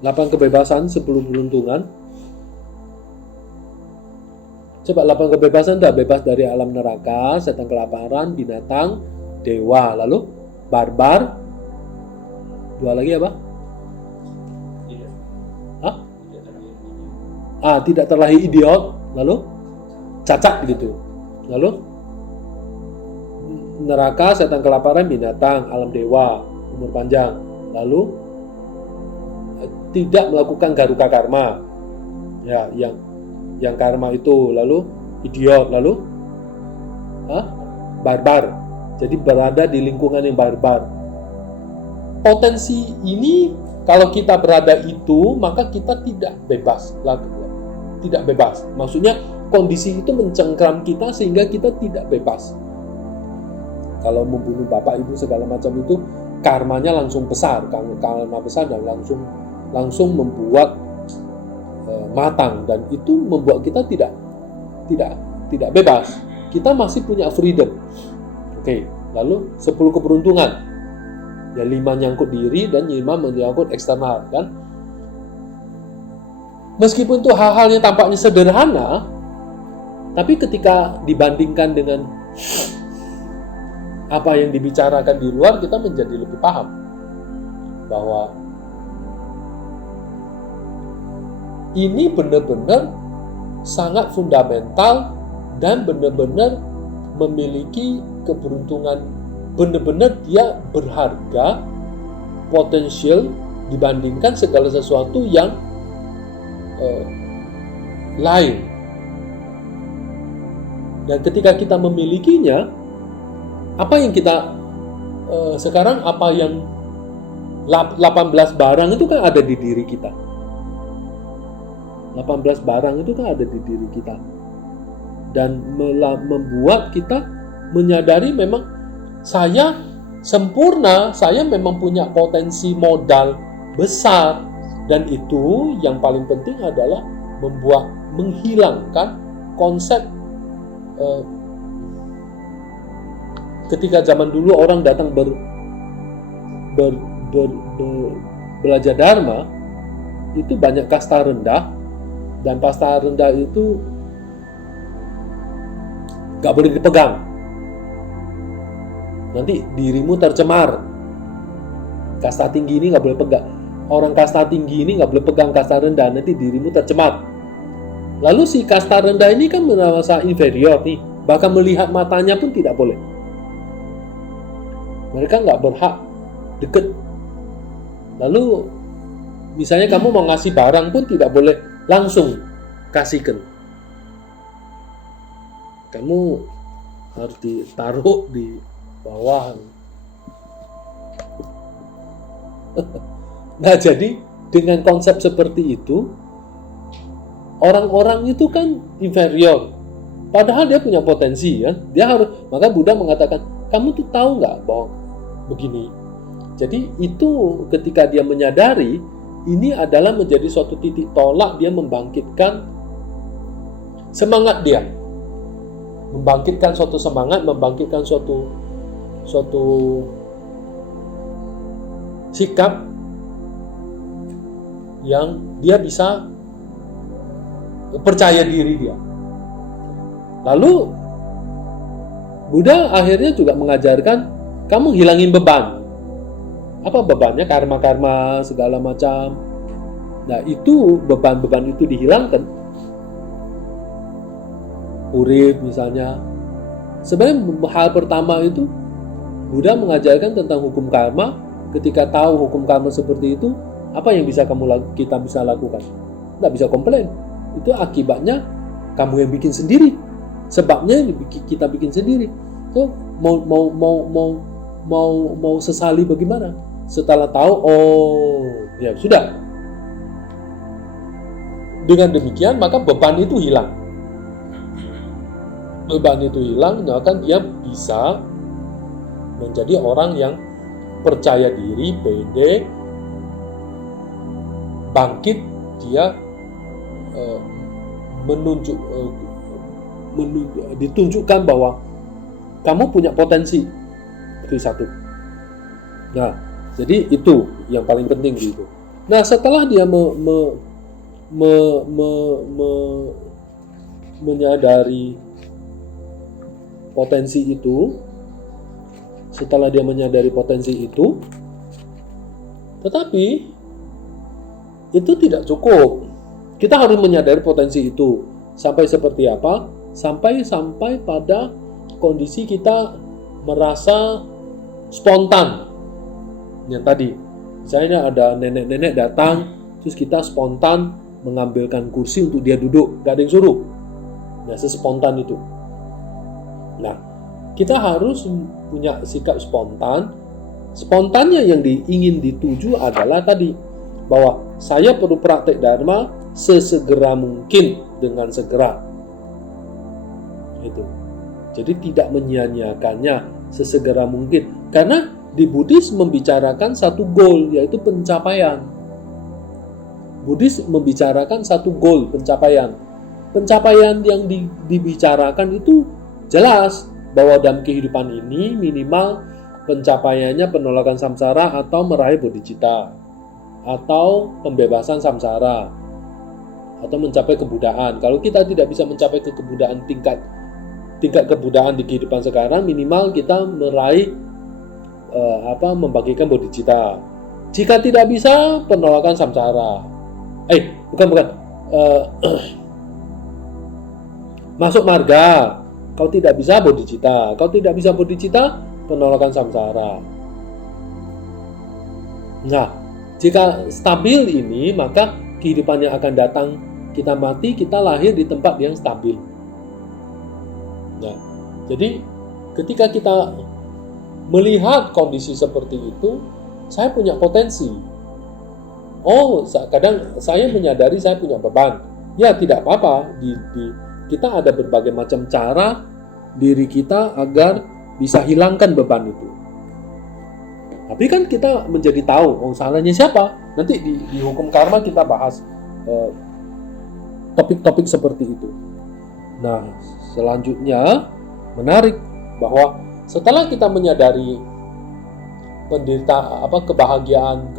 8 kebebasan, 10 peruntungan. Coba 8 kebebasan udah bebas dari alam neraka, setan kelaparan, binatang, dewa, lalu barbar. 2 lagi apa? Hah? Tidak terlahir idiot, lalu cacat gitu. Lalu neraka, setan kelaparan, binatang, alam dewa, umur panjang. Lalu tidak melakukan garuka karma. Ya, yang karma itu, lalu idiot, lalu barbar. Jadi berada di lingkungan yang barbar. Potensi ini kalau kita berada itu, maka kita tidak bebas. Tidak bebas. Maksudnya kondisi itu mencengkram kita sehingga kita tidak bebas. Kalau membunuh bapak ibu segala macam itu karmanya langsung besar, karma besar dan langsung membuat matang, dan itu membuat kita tidak bebas. Kita masih punya freedom. Oke, lalu 10 keberuntungan. Ya 5 nyangkut diri dan 5 menyangkut eksternal, kan? Meskipun itu hal-hal yang tampaknya sederhana, tapi ketika dibandingkan dengan apa yang dibicarakan di luar, kita menjadi lebih paham bahwa ini benar-benar sangat fundamental dan benar-benar memiliki keberuntungan, benar-benar dia berharga, potensial dibandingkan segala sesuatu yang lain. Dan ketika kita memilikinya, apa yang kita sekarang, apa yang 18 barang itu kan ada di diri kita. 18 barang itu kan ada di diri kita. Dan membuat kita menyadari memang saya sempurna, saya memang punya potensi modal besar. Dan itu yang paling penting adalah menghilangkan konsep ketika zaman dulu orang datang belajar dharma, itu banyak kasta rendah, dan kasta rendah itu gak boleh dipegang, nanti dirimu tercemar. Kasta tinggi ini gak boleh pegang, orang kasta tinggi ini gak boleh pegang kasta rendah, nanti dirimu tercemar. Lalu si kasta rendah ini kan merasa inferior nih, bahkan melihat matanya pun tidak boleh. Mereka nggak berhak deket. Lalu misalnya kamu mau ngasih barang pun tidak boleh langsung kasihkan. Kamu harus ditaruh di bawah. Nah, jadi dengan konsep seperti itu, orang-orang itu kan inferior. Padahal dia punya potensi, kan? Dia harus. Maka Buddha mengatakan, kamu tuh tahu nggak bahwa begini. Jadi itu ketika dia menyadari, ini adalah menjadi suatu titik tolak, dia membangkitkan semangat dia, membangkitkan suatu semangat, membangkitkan suatu sikap yang dia bisa percaya diri dia. Lalu Buddha akhirnya juga mengajarkan kamu hilangin beban. Apa bebannya? Karma-karma segala macam. Nah, itu beban-beban itu dihilangkan. Urip misalnya. Sebenarnya hal pertama itu Buddha mengajarkan tentang hukum karma. Ketika tahu hukum karma seperti itu, apa yang kita bisa lakukan? Nggak bisa komplain. Itu akibatnya kamu yang bikin sendiri. Sebabnya kita bikin sendiri. So, mau sesali bagaimana? Setelah tahu, oh ya sudah. Dengan demikian maka beban itu hilang. Beban itu hilang, maka dia bisa menjadi orang yang percaya diri, pede, bangkit. Dia ditunjukkan bahwa kamu punya potensi. Itu satu. Nah, jadi itu yang paling penting gitu. Nah, setelah dia menyadari potensi itu, tetapi itu tidak cukup. Kita harus menyadari potensi itu. Sampai seperti apa? Sampai pada kondisi kita merasa spontan. Yang tadi, misalnya ada nenek-nenek datang, terus kita spontan mengambilkan kursi untuk dia duduk, gak ada yang suruh. Nah, sespontan itu. Nah, kita harus punya sikap spontan. Spontannya yang ingin dituju adalah tadi, bahwa saya perlu praktek Dharma sesegera mungkin dengan segera. Itu. Jadi tidak menyia-nyiakannya, sesegera mungkin. Karena di Buddhis membicarakan satu goal, yaitu pencapaian. Buddhis membicarakan satu goal, pencapaian. Pencapaian yang dibicarakan itu jelas, bahwa dalam kehidupan ini minimal pencapaiannya penolakan samsara atau meraih bodhicitta, atau pembebasan samsara, atau mencapai kebudayaan. Kalau kita tidak bisa mencapai kebudayaan tingkat kebudayaan di kehidupan sekarang, minimal kita meraih membagikan bodhicitta. Jika tidak bisa, penolakan samsara. Bukan. Masuk marga. Kalau tidak bisa bodhicitta. Kalau tidak bisa bodhicitta, penolakan samsara. Nah, jika stabil ini, maka kehidupan yang akan datang, kita mati, kita lahir di tempat yang stabil. Nah, jadi ketika kita melihat kondisi seperti itu, saya punya potensi. Kadang saya menyadari saya punya beban. Ya, tidak apa-apa. Kita ada berbagai macam cara diri kita agar bisa hilangkan beban itu. Tapi kan kita menjadi tahu, salahnya siapa? Nanti di hukum karma kita bahas topik-topik seperti itu. Nah, selanjutnya menarik bahwa setelah kita menyadari kebahagiaan,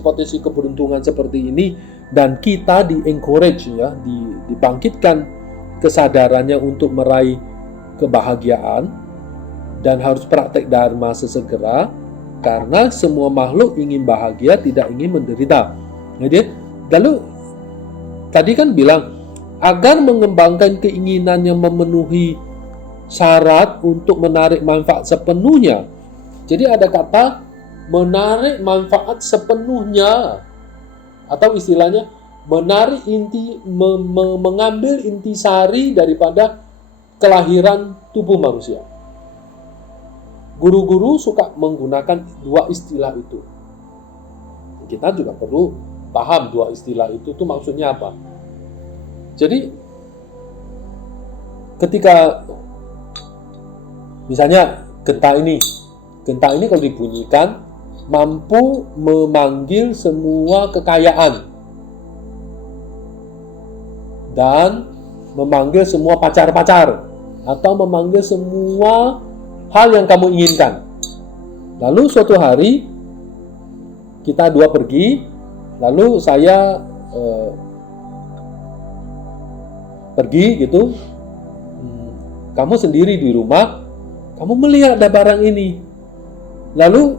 potensi keberuntungan seperti ini, dan kita di-encourage ya, dibangkitkan kesadarannya untuk meraih kebahagiaan, dan harus praktek Dharma sesegera, karena semua makhluk ingin bahagia, tidak ingin menderita. Jadi, lalu tadi kan bilang, agar mengembangkan keinginan yang memenuhi syarat untuk menarik manfaat sepenuhnya. Jadi ada kata menarik manfaat sepenuhnya, atau istilahnya menarik mengambil intisari daripada kelahiran tubuh manusia. Guru-guru suka menggunakan dua istilah itu. Kita juga perlu paham dua istilah itu tuh maksudnya apa. Jadi ketika misalnya genta ini kalau dibunyikan mampu memanggil semua kekayaan dan memanggil semua pacar-pacar, atau memanggil semua hal yang kamu inginkan. Lalu suatu hari kita dua pergi, lalu saya pergi gitu, kamu sendiri di rumah, kamu melihat ada barang ini. Lalu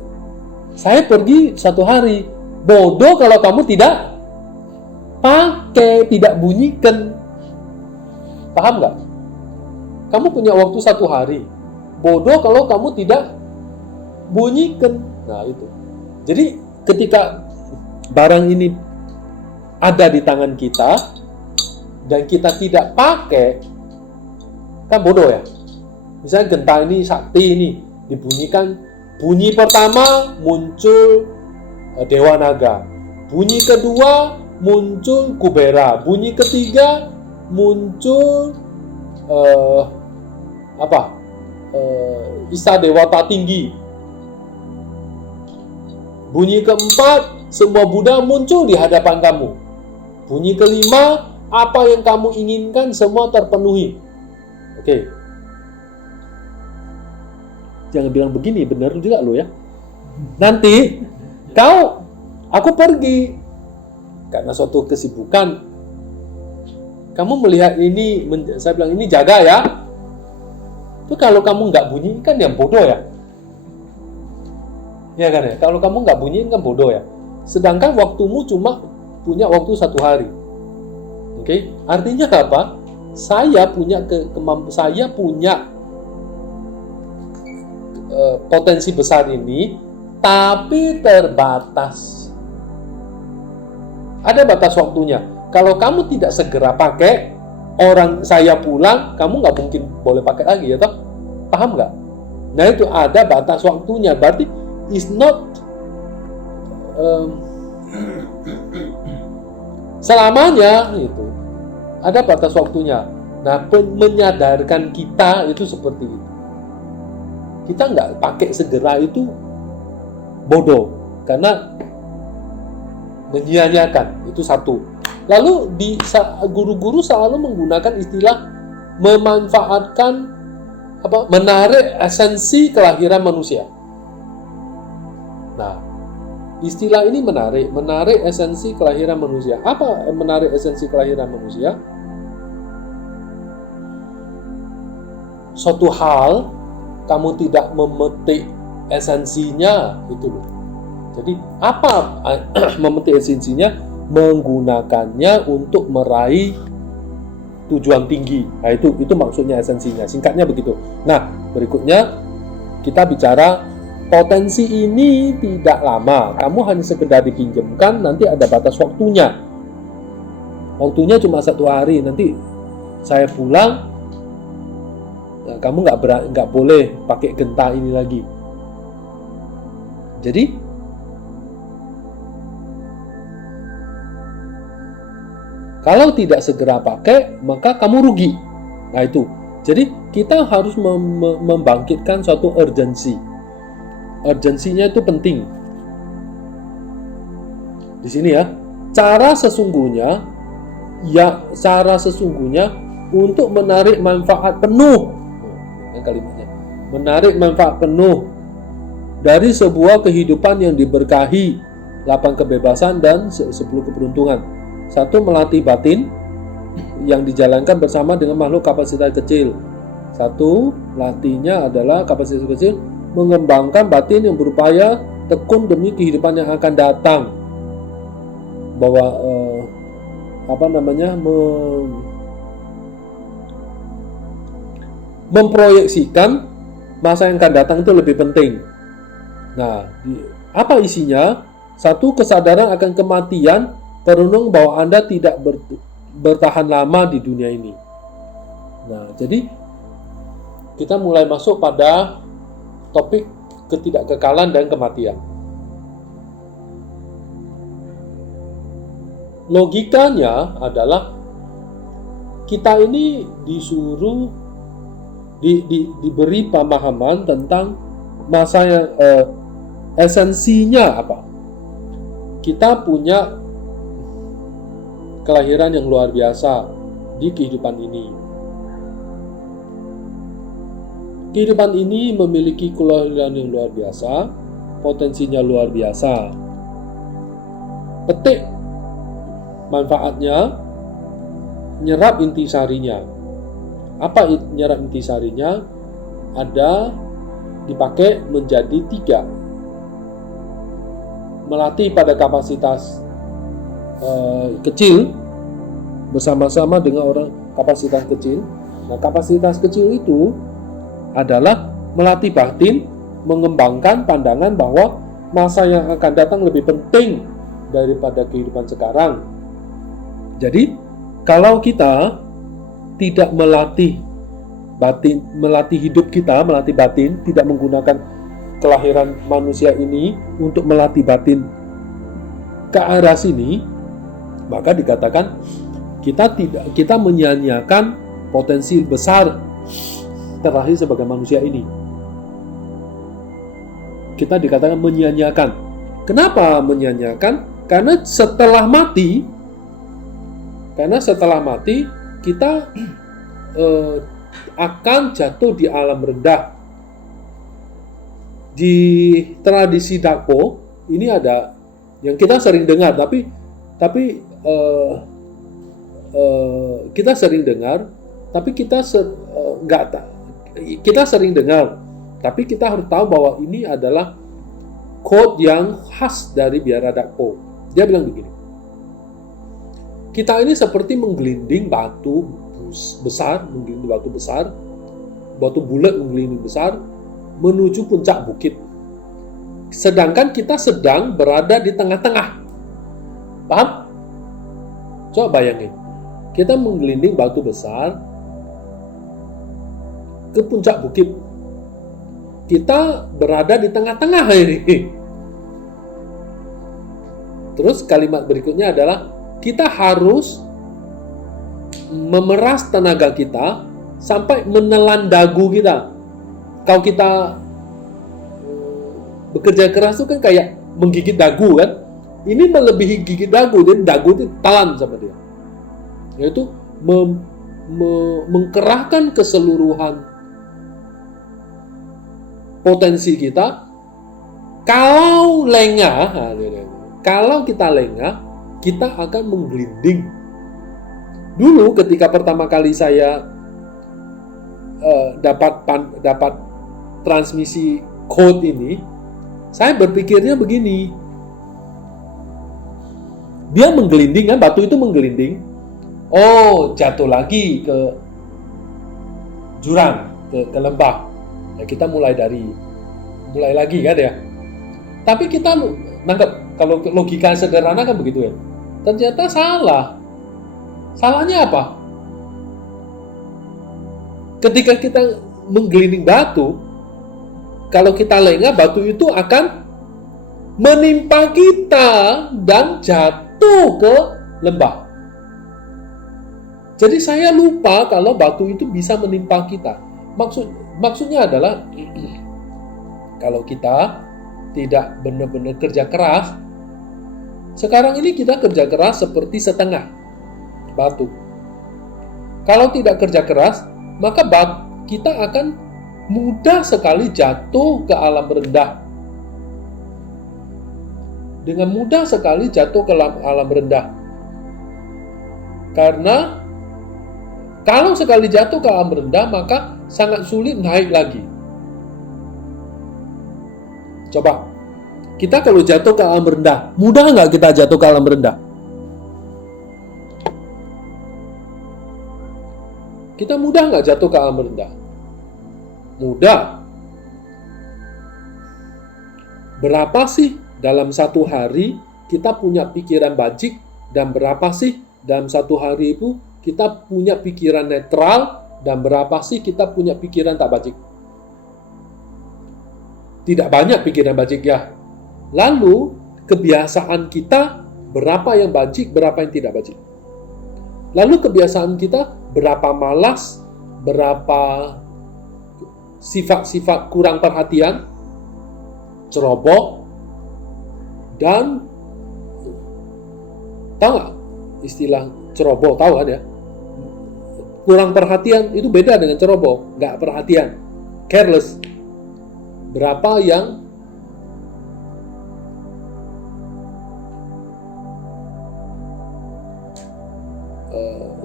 saya pergi satu hari, bodoh kalau kamu tidak pakai, tidak bunyikan. Paham nggak? Kamu punya waktu satu hari, bodoh kalau kamu tidak bunyikan. Nah itu. Jadi ketika barang ini ada di tangan kita dan kita tidak pakai, kan bodoh ya. Misalnya genta ini, sakti ini dibunyikan, bunyi pertama muncul Dewa Naga, bunyi kedua muncul Kubera, bunyi ketiga muncul Isa Dewata Tinggi, bunyi keempat semua Buddha muncul di hadapan kamu, bunyi kelima apa yang kamu inginkan semua terpenuhi. Oke. Jangan bilang begini, benar juga lo ya. Nanti kau Aku pergi karena suatu kesibukan. Kamu melihat ini, saya bilang ini jaga ya. Itu kalau kamu nggak bunyi kan yang bodoh ya. Ya kan ya. Kalau kamu nggak bunyi kan bodoh ya. Sedangkan waktumu cuma punya waktu 1 hari. Oke, artinya apa? Saya punya saya punya potensi besar ini, tapi terbatas. Ada batas waktunya. Kalau kamu tidak segera pakai, saya pulang, kamu nggak mungkin boleh pakai lagi, ya toh? Paham nggak? Nah itu ada batas waktunya. Berarti is not selamanya itu. Ada batas waktunya. Nah, menyadarkan kita itu seperti itu. Kita nggak pakai segera itu bodoh, karena menyia-nyiakan, itu satu. Lalu guru-guru selalu menggunakan istilah memanfaatkan menarik esensi kelahiran manusia. Nah, istilah ini menarik esensi kelahiran manusia. Apa menarik esensi kelahiran manusia? Suatu hal kamu tidak memetik esensinya, itu loh. Jadi apa memetik esensinya? Menggunakannya untuk meraih tujuan tinggi. Nah, itu maksudnya esensinya. Singkatnya begitu. Nah, berikutnya kita bicara potensi ini tidak lama. Kamu hanya sekedar dipinjamkan, nanti ada batas waktunya. Waktunya cuma 1 hari. Nanti saya pulang, nah, kamu nggak boleh pakai genta ini lagi. Jadi kalau tidak segera pakai, maka kamu rugi. Nah itu. Jadi kita harus membangkitkan suatu urgensi. Urgensinya itu penting. Di sini ya. Cara sesungguhnya untuk menarik manfaat penuh. Kalimatnya. Menarik manfaat penuh dari sebuah kehidupan yang diberkahi 8 kebebasan dan 10 keberuntungan. 1. Melatih batin yang dijalankan bersama dengan makhluk kapasitas kecil. 1. Latihnya adalah kapasitas kecil mengembangkan batin yang berupaya tekun demi kehidupan yang akan datang. Bahwa memproyeksikan masa yang akan datang itu lebih penting. Nah, apa isinya? 1. Kesadaran akan kematian, perenung bahwa Anda tidak bertahan lama di dunia ini. Nah, jadi kita mulai masuk pada topik ketidakkekalan dan kematian. Logikanya adalah kita ini disuruh diberi pemahaman tentang masa yang esensinya apa. Kita punya kelahiran yang luar biasa di kehidupan ini. Kehidupan ini memiliki kelahiran yang luar biasa, potensinya luar biasa. Petik manfaatnya, nyerap intisarinya. Apa nyerap intisarinya? Ada dipakai menjadi 3. Melatih pada kapasitas kecil bersama-sama dengan orang kapasitas kecil. Nah, kapasitas kecil itu adalah melatih batin, mengembangkan pandangan bahwa masa yang akan datang lebih penting daripada kehidupan sekarang. Jadi, kalau kita tidak melatih batin, melatih hidup kita, melatih batin, tidak menggunakan kelahiran manusia ini untuk melatih batin ke arah sini, maka dikatakan kita menyia-nyiakan potensi besar terlahir sebagai manusia ini. Kita dikatakan menyia-nyiakan. Kenapa menyia-nyiakan? Karena setelah mati kita akan jatuh di alam rendah. Di tradisi Dakpo ini ada Yang kita sering dengar, tapi kita sering dengar, tapi kita sering dengar, tapi kita harus tahu bahwa ini adalah quote yang khas dari Biara Dak Po. Dia bilang begini, kita ini seperti menggelinding batu besar, batu bulat menggelinding besar menuju puncak bukit. Sedangkan kita sedang berada di tengah-tengah. Paham? Coba bayangin. Kita menggelinding batu besar ke puncak bukit. Kita berada di tengah-tengah ini. Terus kalimat berikutnya adalah kita harus memeras tenaga kita sampai menelan dagu kita. Kalau kita bekerja keras itu kan kayak menggigit dagu kan. Ini melebihi gigit dagu, jadi dagu itu telan sama dia. Yaitu mengkerahkan keseluruhan potensi kita. Kalau kita lengah, kita akan menggelinding. Dulu ketika pertama kali saya dapat transmisi code ini, saya berpikirnya begini. Dia menggelinding kan, batu itu menggelinding. Oh, jatuh lagi ke jurang, ke lembah. Ya, kita mulai lagi kan ya. Tapi kita nangkep, kalau logika sederhana kan begitu ya. Ternyata salah. Salahnya apa? Ketika kita menggelinding batu, kalau kita lengah, batu itu akan menimpa kita dan jatuh ke lembah. Jadi saya lupa kalau batu itu bisa menimpa kita. Maksudnya adalah kalau kita tidak benar-benar kerja keras, sekarang ini kita kerja keras seperti setengah batu. Kalau tidak kerja keras, maka kita akan mudah sekali jatuh ke alam rendah. Dengan mudah sekali jatuh ke alam rendah. Karena kalau sekali jatuh ke alam rendah, maka sangat sulit naik lagi. Coba, kita kalau jatuh ke alam rendah, mudah nggak kita jatuh ke alam rendah? Kita mudah nggak jatuh ke alam rendah? Mudah. Berapa sih dalam satu hari kita punya pikiran bajik, dan berapa sih dalam satu hari itu kita punya pikiran netral, dan berapa sih kita punya pikiran tak bajik? Tidak banyak pikiran bajik ya. Lalu kebiasaan kita berapa yang bajik, berapa yang tidak bajik? Lalu kebiasaan kita berapa malas, berapa sifat-sifat kurang perhatian, ceroboh, dan tahu nggak istilah ceroboh? Tahu kan ya? Kurang perhatian itu beda dengan ceroboh, nggak perhatian, careless. Berapa yang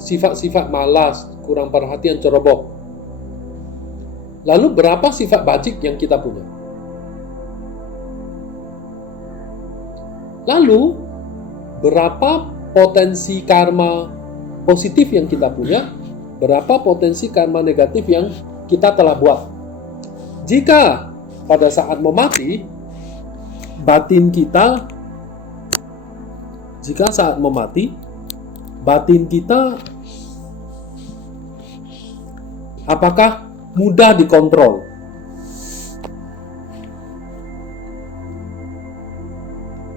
sifat-sifat malas, kurang perhatian, ceroboh. Lalu berapa sifat bajik yang kita punya? Lalu berapa potensi karma positif yang kita punya? Berapa potensi karma negatif yang kita telah buat? Jika pada saat mau mati, batin kita, batin kita apakah mudah dikontrol?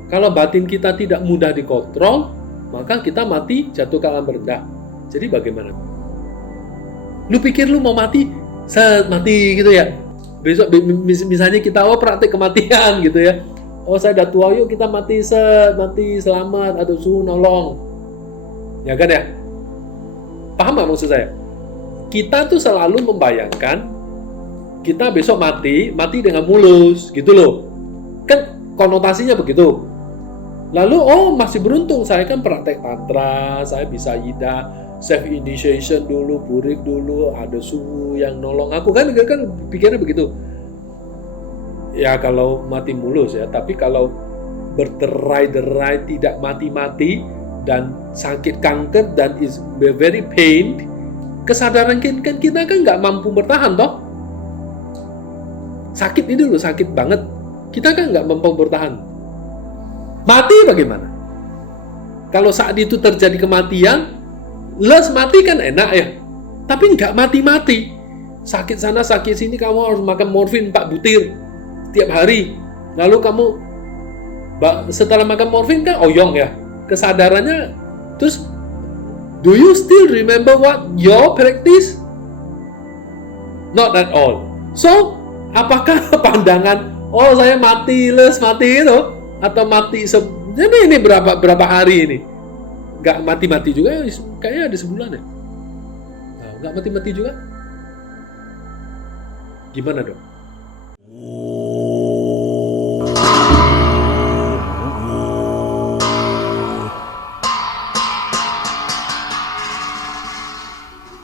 Kalau batin kita tidak mudah dikontrol, maka kita mati jatuh ke alam rendah. Jadi bagaimana? Lu pikir lu mau mati, mati gitu ya? Besok misalnya kita praktek kematian gitu ya. Oh saya udah tua, yuk kita mati selamat atau suruh nolong. Ya kan ya? Paham gak maksud saya? Kita tuh selalu membayangkan kita besok mati dengan mulus gitu loh. Kan konotasinya begitu. Lalu, masih beruntung, saya kan praktek tantra, saya bisa ida, self initiation dulu, purik dulu, ada suhu yang nolong aku, kan pikirnya begitu. Ya kalau mati mulus ya, tapi kalau berderai-derai tidak mati-mati dan sakit kanker dan is very pain, kesadaran kita kan nggak mampu bertahan toh. Sakit ini loh, sakit banget, kita kan nggak mampu bertahan. Mati bagaimana? Kalau saat itu terjadi kematian, les mati kan enak ya, tapi nggak mati-mati. Sakit sana sakit sini, kamu harus makan morfin 4 butir tiap hari. Lalu kamu setelah makan morfin kan oyong ya, kesadarannya. Terus, do you still remember what your practice? Not at all. So, apakah pandangan saya mati les mati itu, atau mati ini berapa hari ini? Nggak mati-mati juga, kayaknya ada sebulan ya. Nggak mati-mati juga. Gimana dong?